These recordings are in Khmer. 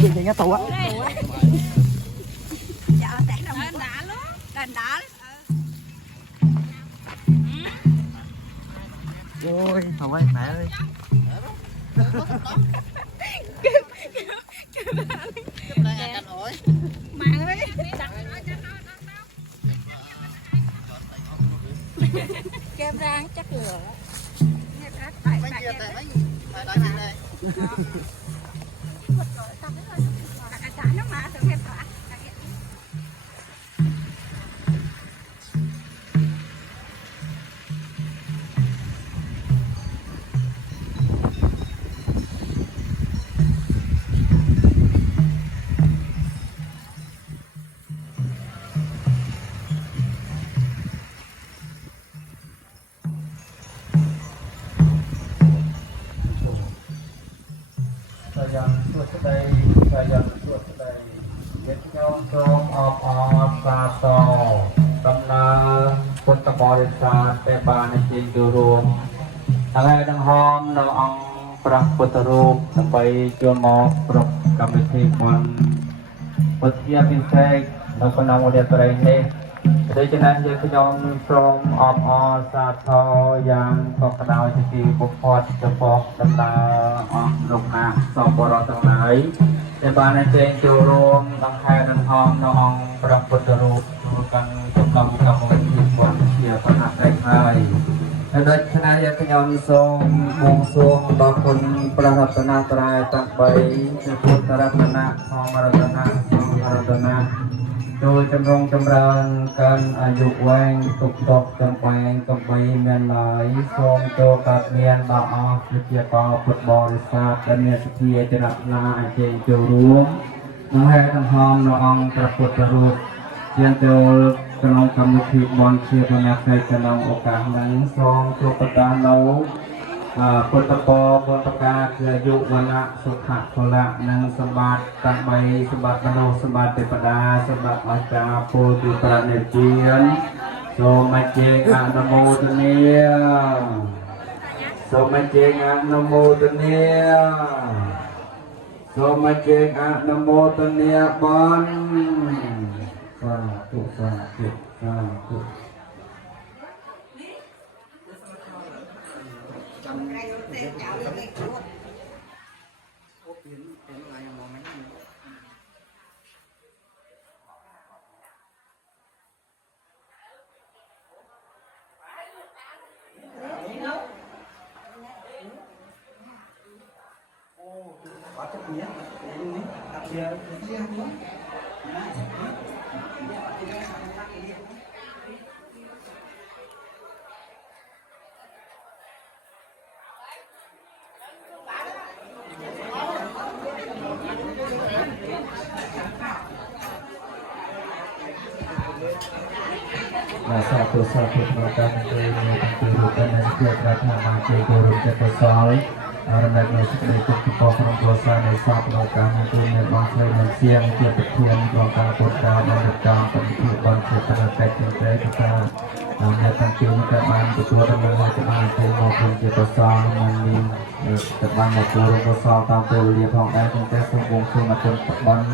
Vậy nghe tàu á. Ôi, tàu ơi, mẹ ơi. Kem rang chắc lửa. Yang sudah yang sudah yang nyom som of sato tamna putra barisan teban cindurung tangai dang hom no ang prang putaruk sampai jomo prok kamiti mon putia pinsek no panamo dia teraine ដូច្នេះយើងខ្ញុំសូមអបអរសាទរយ៉ាងកក់ក្ដៅជាទីបំផុតចំពោះដំណើរអស់លោកអ្នកសពរដ្ឋទាំងឡាយដែលបានអញ្ជើញចូលរួមដង្ហែដង្ហមនៅអង្គព្រះពុទ្ធរូបចូលកាន់ចំណងកម្មវិធីបុណ្យជាប្រណិតហើយដូច្នេះយើងខ្ញុំសូមបួងសួងដល់គុណព្រះរតនត្រ័យទាំង3ជាពុទ្ធរតនៈធម្មរតនៈសង្ឃរតនៈ ចូលចម្រុងចម្រើនកាន់អាយុវែងទុកទុកទាំងបែងកំបីមានឡើយសូមចូលកាត់មានដល់អស់ជាកោពុទ្ធបរិស័ទដែលមានសទ្ធាចរណាអញ្ជើញចូលរួមនិងហេតុដង្ហមនៅអង្គព្រះពុទ្ធរូបជាចូលក្នុងកម្មវិធីបុណ្យជាបញ្ញាផ្នែកក្នុងឱកាសនេះសូមជួបប្រតានៅ ពុទ្ធពរបុត្រការគឺអាយុវណ្ណៈសុខៈពលៈនិងសម្បត្តិទាំង3សម្បត្តិមនុស្សសម្បត្តិទេវតាសម្បត្តិអស្ចារ្យពលពីប្រណិជានសូមអញ្ជើញអនុមោទនាសូមអញ្ជើញអនុមោទនាសូមអញ្ជើញអនុមោទនាបានសាធុសាធុសាធុ Satu satu perkataan itu bukan dan setiap kata macam guru kita soal rendah musik dari kita orang dosa dari satu perkataan itu membangsa dan siang dia berkian belakang kota dan dekat pendidik bangsa terdekat kita kita namanya tampil keadaan ketua dan mengajar maupun kita soal mandi terbang guru dosa tampil dia orang kita sungguh sungguh terbang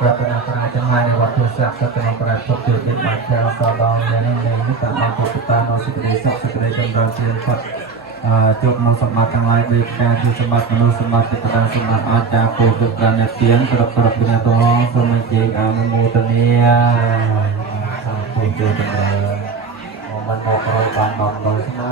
ប្រតិបត្តិចំណាយវត្ថុស័ក្តិសិទ្ធិក្នុងប្រតិបត្តិជាបាច់ការសដងយ៉ាងនេះនេះតាមអង្គពុទ្ធតានៅសេចក្តីសុខសេចក្តីចម្រើនជាផុតជួបនូវសម្បត្តិទាំងឡាយដូចការជាសម្បត្តិមនុស្សសម្បត្តិទេវតាសម្បត្តិអស្ចារ្យពុទ្ធប្រាជ្ញាទានគ្រប់គ្រប់វិញ្ញាណទាំងសូមអញ្ជើញអនុមោទនាសាធុជឿចម្រើនមកបានមកប្រយបានមកដល់ស្មើ